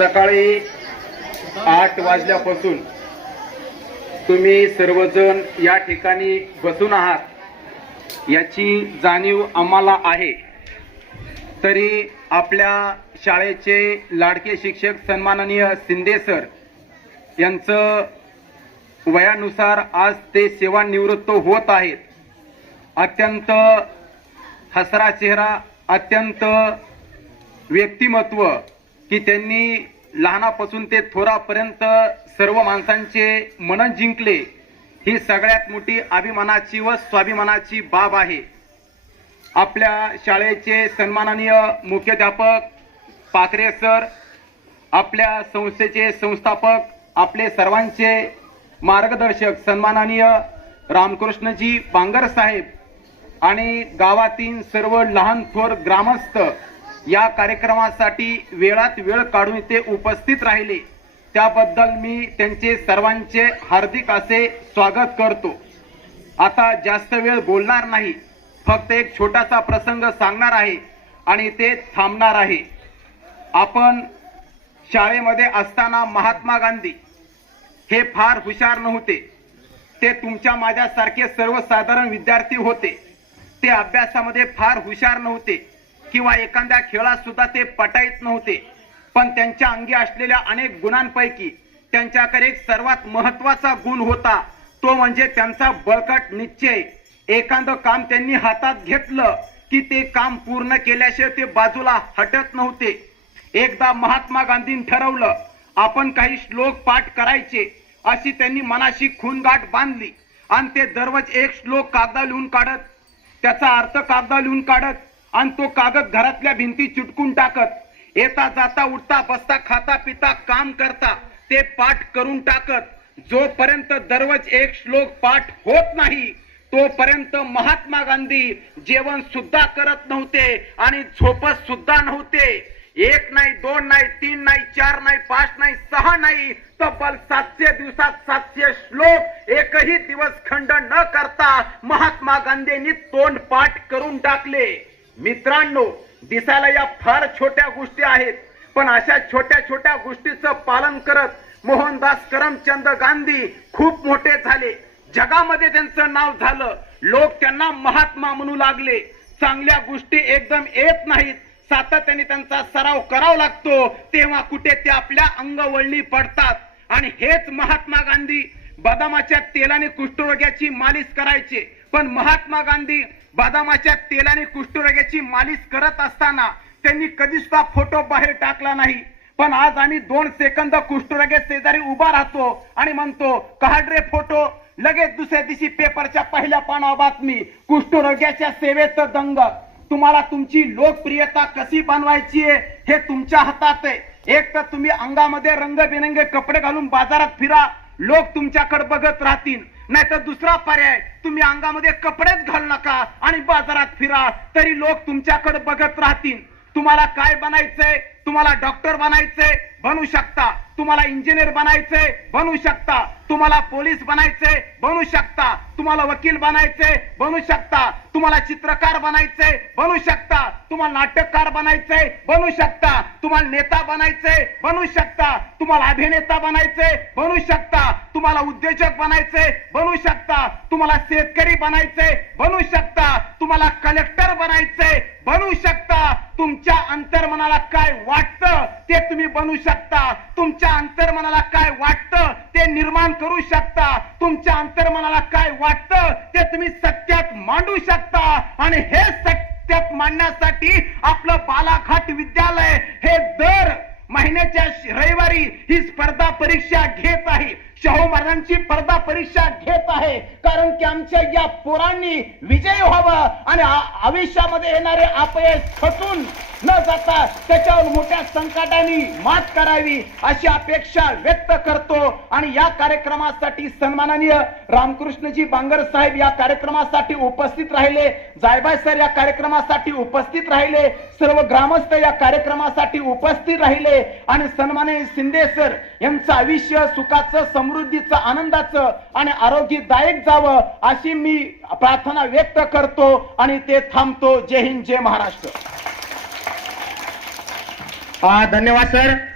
सकाळी आठ वाजल्यापासून तुम्ही सर्वजण या ठिकाणी बसून आहात. याची जाणीव आम्हाला आहे. तरी आपल्या शाळेचे लाडके शिक्षक सन्माननीय शिंदे सर यांचं वयानुसार आज ते सेवानिवृत्त होत आहेत. अत्यंत हसरा चेहरा अत्यंत व्यक्तिमत्व की त्यांनी लहानापासून ते थोरापर्यंत सर्व माणसांचे मन जिंकले. ही सगळ्यात मोठी अभिमानाची व स्वाभिमानाची बाब आहे. आपल्या शाळेचे सन्माननीय मुख्याध्यापक पाखरे सर आपल्या संस्थेचे संस्थापक आपले सर्वांचे मार्गदर्शक सन्माननीय रामकृष्णजी बांगर साहेब आणि गावातील सर्व लहान थोर ग्रामस्थ या कार्यक्रमासाठी वेळात वेळ काढून ते उपस्थित राहिले. त्याबद्दल मी त्यांचे सर्वांचे हार्दिक असे स्वागत करतो. आता जास्त वेळ बोलणार नाही. फक्त एक छोटासा प्रसंग सांगणार आहे आणि ते थांबणार आहे. आपण शाळेमध्ये असताना महात्मा गांधी हे फार हुशार नव्हते. ते तुमच्या माझ्यासारखे सर्वसाधारण विद्यार्थी होते. ते अभ्यासामध्ये फार हुशार नव्हते. किंवा एखाद्या खेळात सुद्धा ते पटायत नव्हते. पण त्यांच्या अंगी असलेल्या अनेक गुणांपैकी त्यांच्याकडे एक सर्वात महत्त्वाचा गुण होता. तो म्हणजे त्यांचा बळकट निश्चय. एखादं काम त्यांनी हातात घेतलं की ते काम पूर्ण केल्याशिवाय ते बाजूला हटत नव्हते. एकदा महात्मा गांधींनी ठरवलं आपण काही श्लोक पाठ करायचे अशी त्यांनी मनाशी खूनगाठ बांधली. आणि ते दररोज एक श्लोक कागदा लिहून काढत त्याचा अर्थ कागदा लिहून काढत आणि तो कागद घरातल्या भिंती चिटकून टाकत येता जाता उठता बसता खाता पिता काम करता ते पाठ करून टाकत जोपर्यंत दररोज एक श्लोक पाठ होत नाही तोपर्यंत महात्मा गांधी जेवण सुद्धा करत नव्हते आणि झोपत सुद्धा नव्हते. एक नाही दोन नाही तीन नाही चार नाही पाच नाही सहा नाही तब्बल सातशे दिवसात सातशे श्लोक एकही दिवस खंड न करता महात्मा गांधींनी तोंड पाठ करून टाकले. मित्रांनो दिसायला या फार छोट्या गोष्टी आहेत पण अशा छोट्या छोट्या गोष्टीचं पालन करत मोहनदास करमचंद गांधी खूप मोठे झाले. जगामध्ये त्यांचं नाव झालं. लोक त्यांना महात्मा म्हणू लागले. चांगल्या गोष्टी एकदम येत नाहीत. सातत्याने त्यांचा सराव करावा लागतो तेव्हा कुठे ते आपल्या अंगवळणी पडतात. आणि हेच महात्मा गांधी बदामाच्या तेलाने कुष्ठरोग्याची मालिश करायचे. पण महात्मा गांधी बदामाच्या तेलाने कुष्ठरोग्याची मालिश करत असताना त्यांनी कधीच फोटो बाहेर टाकला नाही. पण आज आम्ही दोन सेकंद कुष्ठरोग्या शेजारी उभा राहतो आणि म्हणतो कहाड्रे फोटो. लगेच दुसऱ्या दिवशी पेपरच्या पहिल्या पानावर बातमी कुष्ठरोग्याच्या सेवेचं दंग. तुम्हाला तुमची लोकप्रियता कशी बनवायची आहे हे तुमच्या हातात आहे. एक तर तुम्ही अंगामध्ये रंगबिरंगे कपडे घालून बाजारात फिरा. लोक तुमच्याकडे बघत राहतील. नाहीतर दुसरा पर्याय तुम्ही अंगामध्ये कपडेच घाल नका आणि बाजारात फिरा तरी लोक तुमच्याकडे बघत राहतील. तुम्हाला काय बनायचंय? तुम्हाला डॉक्टर बनायचंय? बनू शकता. तुम्हाला इंजिनियर बनायचंय? बनू शकता. तुम्हाला पोलीस बनायचंय बनू शकता तुम्हाला वकील बनायचंय बनू शकता तुम्हाला चित्रकार बनायचंय बनू शकता तुम्हाला नाटककार बनायचंय बनू शकता तुम्हाला नेता बनायचंय बनू शकता तुम्हाला अभिनेता बनायचंय बनू शकता तुम्हाला उद्योजक बनायचंय बनू शकता तुम्हाला शेतकरी बनायचंय बनू शकता तुम्हाला कलेक्टर बनायचंय बनू शकता तुमच्या अंतर्मनाला काय वाटतं ते तुम्ही बनू शकता तुमच्या अंतर्मनाला काय वाटतं ते निर्माण करू शकता? तुमच्या अंतर्मनाला काय वाटतं? ते तुम्ही सत्यात मांडू शकता. आणि हे सत्यात मांडण्यासाठी आपलं बालाघाट विद्यालय हे दर महिन्याच्या रविवारी ही स्पर्धा परीक्षा घेत आहे. शाहू महाराजांची स्पर्धा परीक्षा घेत आहे. कारण की आमच्या या पोरांनी विजय व्हावा आणि आयुष्यामध्ये येणारे अपयश खचून न जाता त्याच्यावर मोठ्या संकटाने मात करावी अशी अपेक्षा व्यक्त करतो. आणि या कार्यक्रमासाठी सन्माननीय रामकृष्णजी बांगर साहेब या कार्यक्रमासाठी उपस्थित राहिले. जायबाय सर या कार्यक्रमासाठी उपस्थित राहिले. सर्व ग्रामस्थ या कार्यक्रमासाठी उपस्थित राहिले. आणि सन्माननीय शिंदे सर यांचं आयुष्य सुखाचं समृद्धीचं आनंदाचं आणि आरोग्यदायक जावं अशी मी प्रार्थना व्यक्त करतो. आणि ते थांबतो. जय हिंद जय महाराष्ट्र. धन्यवाद सर.